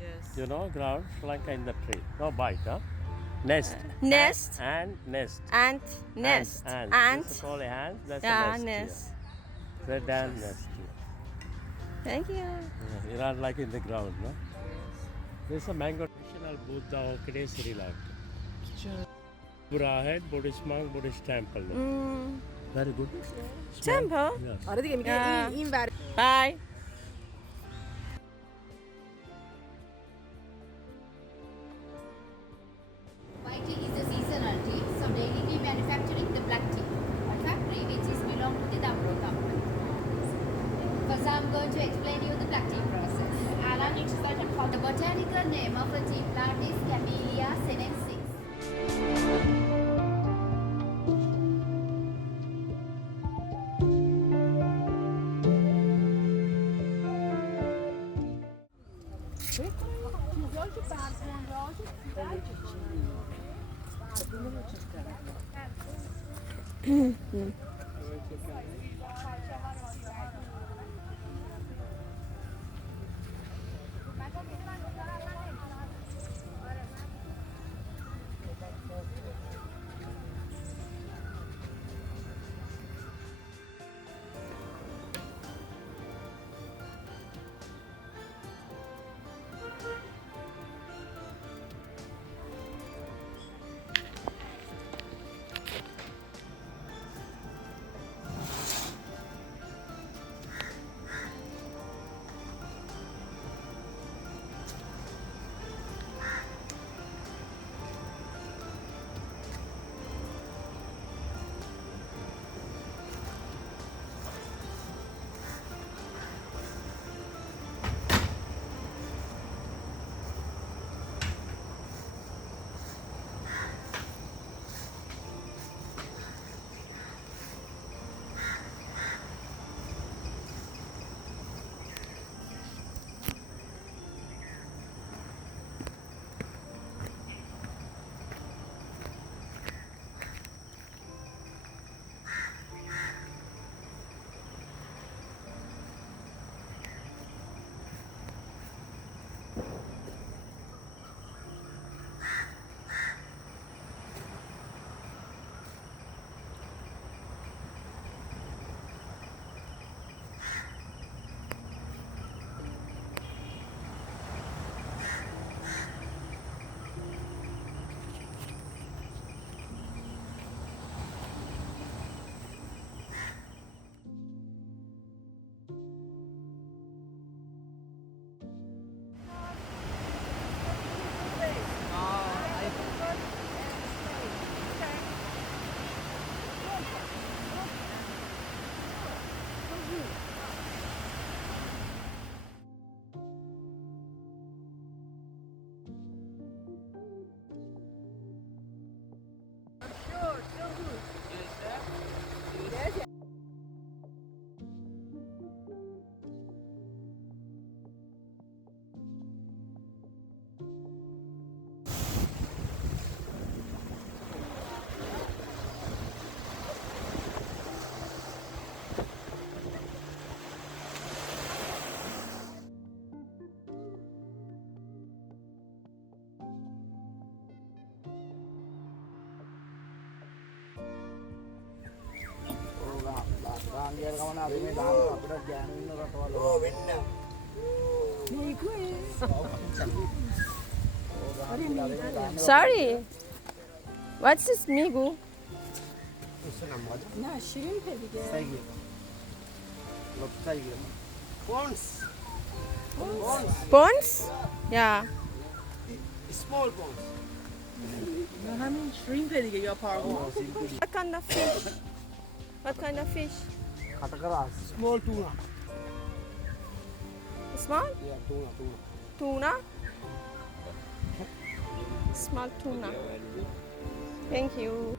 Yes. You know, ground, Sri Lanka in the tree. No bite, huh? Nest. Nest. And nest. Ant. Nest. Ant. Ant. This is called a ant. That's Yeah, a nest nest. here. Red ant nest here. Thank you. Yeah, you're not like in the ground, no? This is a mango traditional Buddha orchid, Sri Lanka. Burahead, Buddhist monk, Buddhist temple. Very good. Temple? Yes. Yeah. Bye. White tea is a seasonal tea, so daily we manufacturing the black tea. A factory which is belong to the Damro company. First I'm going to explain you the black tea process. The botanical name of a tea plant is Camellia sinensis. Sorry. What's this migu? نه شیرین که دیگه Ponds. Bones? Yeah. Small ponds. همین شیرین که دیگه یا پارگو What kind of fish? What kind of fish? Small tuna. Small? Yeah, tuna. Tuna? Small tuna. Thank you.